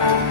thank you